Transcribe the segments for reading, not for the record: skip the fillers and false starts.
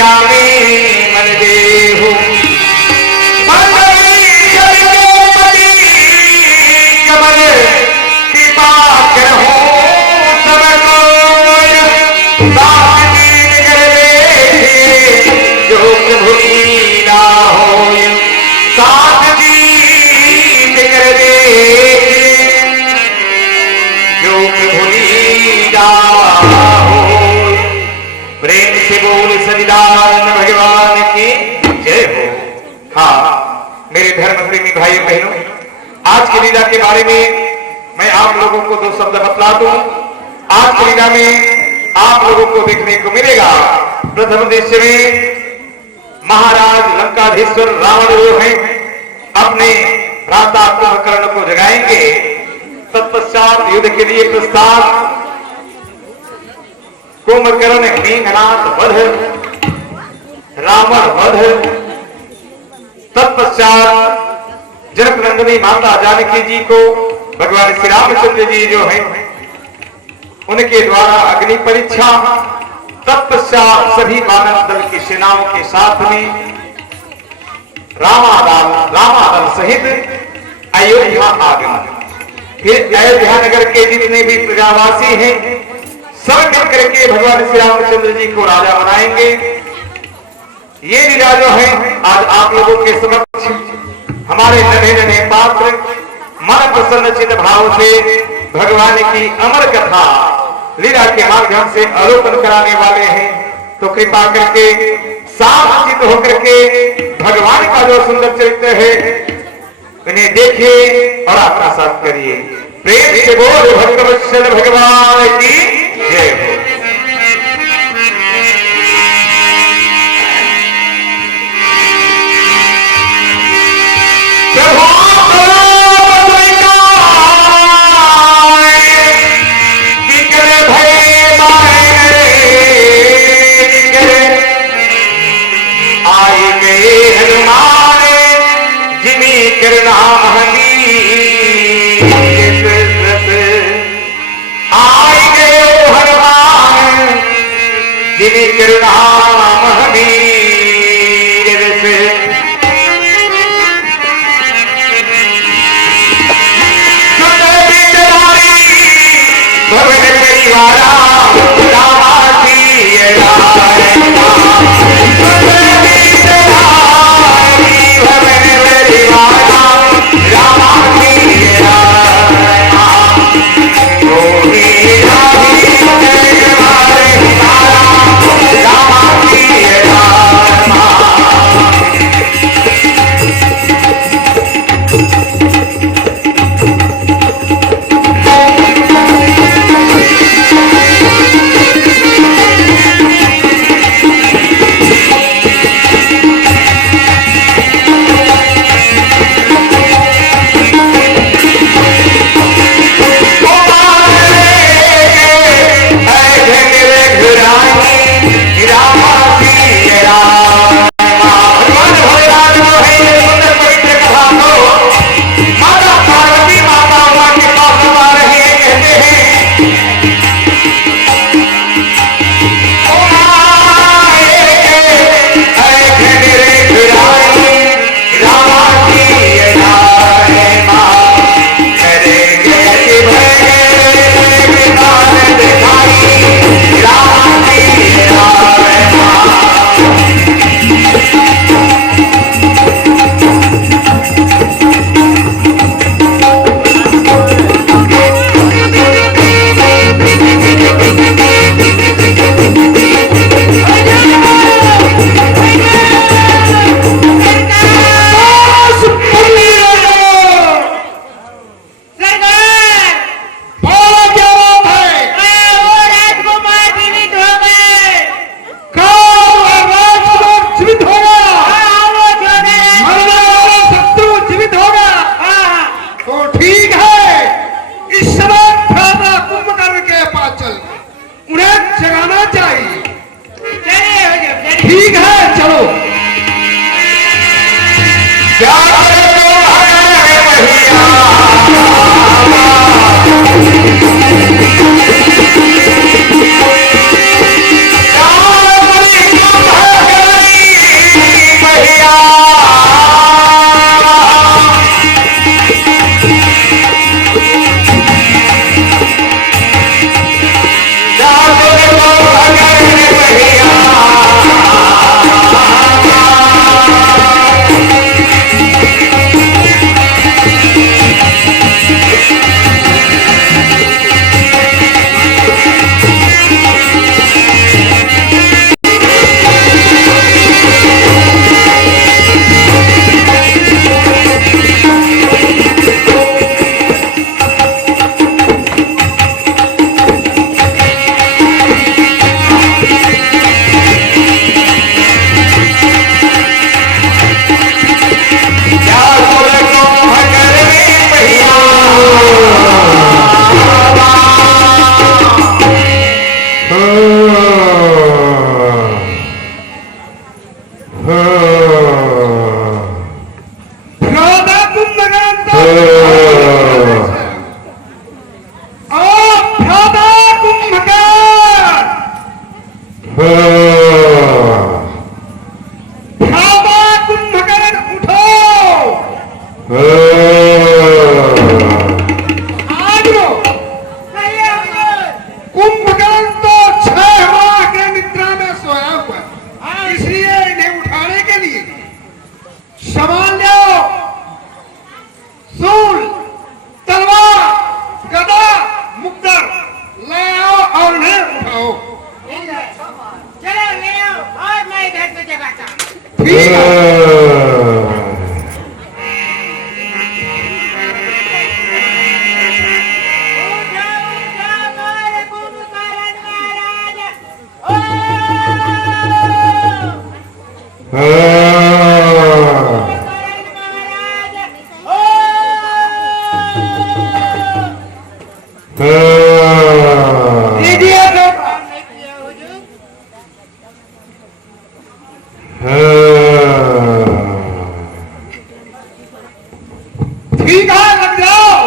मैया में मन देहु कमल कृपा करहु सब कोय साथ दीन कर बैठे जो प्रभु लीला होय साथ दीन कर बैठे जो प्रभु लीला होय। प्रेम से बोल सच्चिदानंद भगवान की जय हो। हाँ मेरे धर्म प्रेमी भाइयों बहनों, आज की लीला के बारे में मैं आप लोगों को दो शब्द बतला दूं। आज की लीला में आप लोगों को देखने को मिलेगा प्रथम दृश्य में महाराज लंकाधीश्वर रावण जो है अपने भ्राता कुंभकर्ण को जगाएंगे। तत्पश्चात युद्ध के लिए प्रस्ताव कुंभकर्ण मेघनाथ वध रावण वध। तत्पश्चात जनक नंदिनी माता जानकी जी को भगवान श्री रामचंद्र जी जो है उनके द्वारा अग्नि परीक्षा। तत्पश्चात सभी वानर दल की सेनाओं के साथ में रामादल सहित अयोध्या आगमन। फिर अयोध्या नगर के जितने भी प्रजावासी हैं सब मिलकर के भगवान श्री रामचंद्र जी को राजा बनाएंगे। ये लीला जो है आज आप लोगों के समक्ष हमारे नन्हे नन्हे पात्र मन प्रसन्न चित्त भाव से भगवान की अमर कथा लीला के माध्यम से अवलोकन कराने वाले हैं। तो कृपा करके साफ चित्त होकर के भगवान का जो सुंदर चरित्र है उन्हें देखिए और आत्मसात करिए। प्रेम से बोल भक्तवत्सल भगवान की जय हो। दीजिए तो ठीक है, लग जाओ।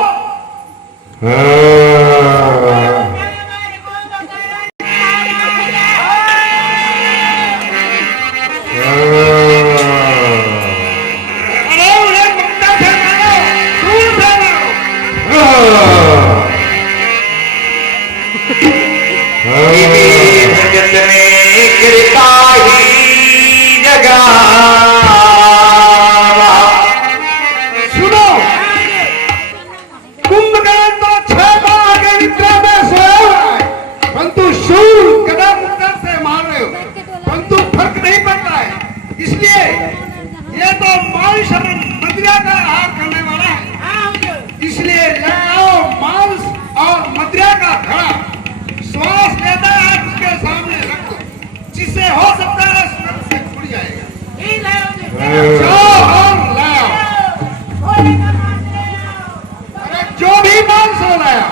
जो भी माल सो लाया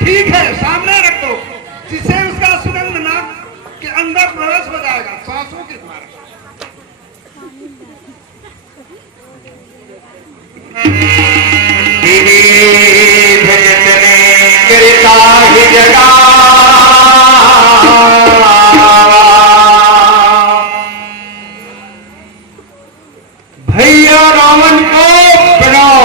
ठीक है, सामने रख दो, जिससे उसका सुगंध नाक के अंदर प्रवेश हो जाएगा सांसों के द्वारा। गिरता ही जगा भैया रावण को प्रणाम।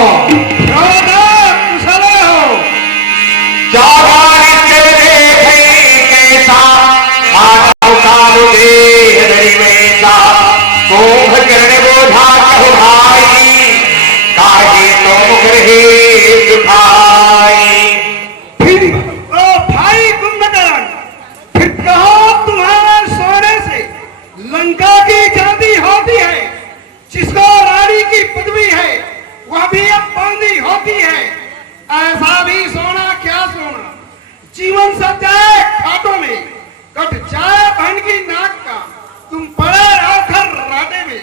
लंका की जाति होती है, जिसको रानी की पदवी है, वह भी अब बांदी होती है। ऐसा भी सोना क्या सोना, जीवन सज जाए खाटों में, कट जाए बहन की नाक का, तुम पड़े आखिर राटे में।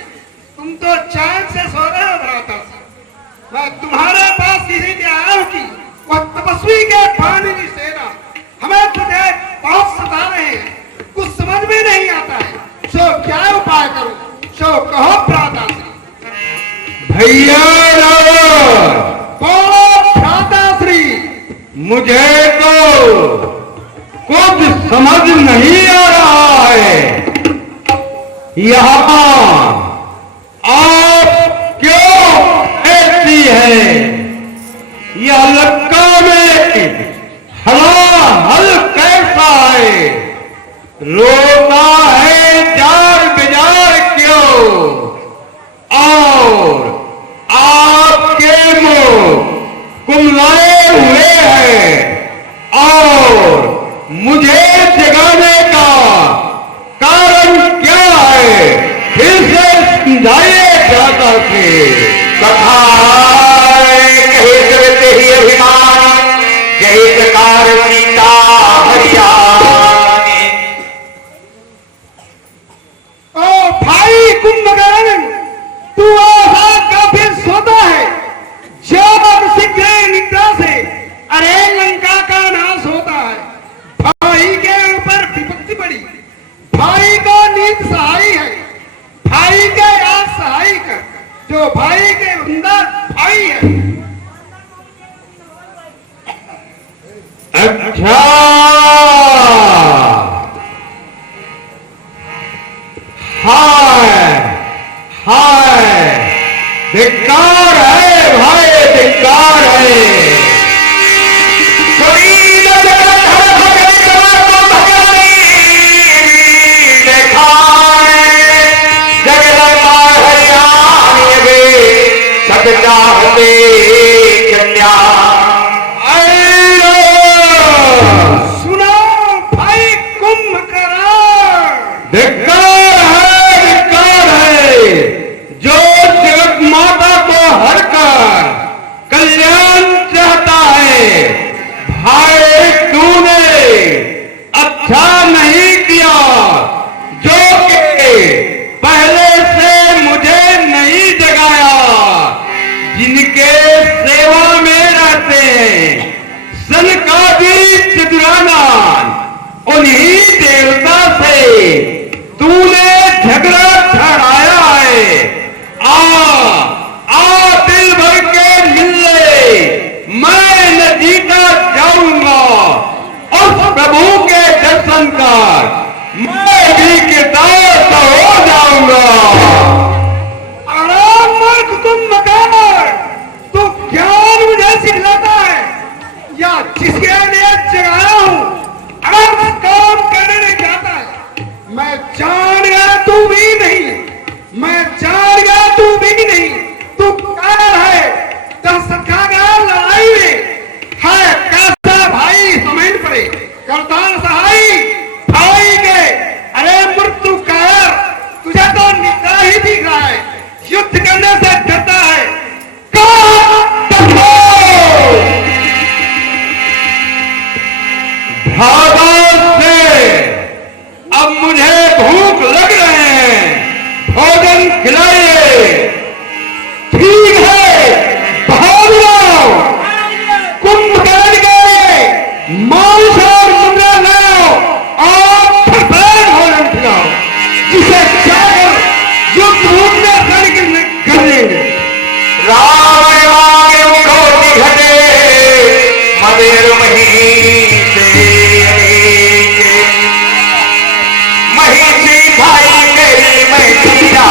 तुम तो चैन से सो रहे हो भ्राता, मैं तुम्हारे पास इसीलिए आया हूं कि वह तपस्वी के पानी की सेना हमें तुझे बहुत सता रहे हैं, कुछ समझ में नहीं आता है। सो क्या उपाय करूं, सो कहो भ्राता श्री। भैया बोलो भ्राता श्री। मुझे तो कुछ समझ नहीं आ रहा है, यहाँ आप क्यों ऐसी है? यह लंका में हल कैसा है? रोता है जार बिजार क्यों? और आपके मुंह कुमलाए हुए हैं, और मुझे जगाने का कारण क्या है? फिर से समझाइए भ्राता से। कथा कहे करते ही अभिमान, जय प्रकार सीता हरियाणी। ओ भाई कुंभकर्ण, तू ऐसा काफी सोता है जो शीघ्र निद्रा से अरे लंका का नाश होता है। भाई के ऊपर विपत्ति पड़ी, भाई को नींद सहाई है, भाई के याद सहाई कर, जो भाई के अंदर भाई है। अच्छा, हाय हाय, धिक्कार है भाई, धिक्कार है। चाहते कन्या सुनो सुनकर मैं भी किरदार तो हो जाऊंगा। आराम मूर्ख तुम मकान, तू ज्ञान मुझे सिखलाता है या जिसके लिए जगाया हूं अगर काम करने नहीं जाता है। मैं जान गया तू भी नहीं, मैं जान गया तू भी नहीं। तू कौन है? दस्तखा गया लड़ाई में है कैसा भाई हमें पड़े करतार सहाय भाई के। अरे मृत्यु कार तुझे तो निकाह ही दिख रहा है, युद्ध करने से डरता है। भागवत से अब मुझे भूख लग रहे हैं, भोजन खिलाइए। ठीक है, भाग जाओ, कुंभकर्ण के मांस और मुद्रा लाओ और भरपूर भोजन खिलाओ, जिसे चाकर युद्ध भूमि में कर देंगे। राम वागे मुखोटी घटे मदेर महिषी भाई करी महिषा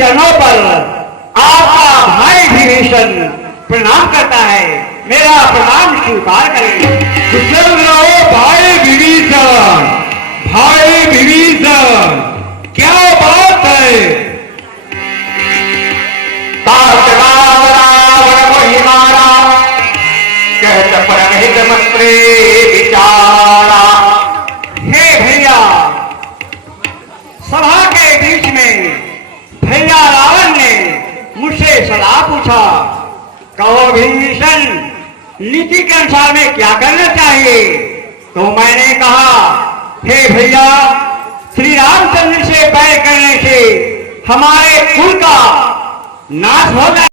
चरणों पर आपका भाई विभीषण प्रणाम करता है, मेरा प्रणाम स्वीकार करें। कुशल रहो भाई विभीषण, भाई विभीषण, क्या बात है? कहत परमहित मंत्री विचारा। हे भैया, सभा कहो भीषण नीति के अनुसार में क्या करना चाहिए? तो मैंने कहा, हे भैया, श्री रामचंद्र से बैर करने से हमारे कुल का नाश हो जाए।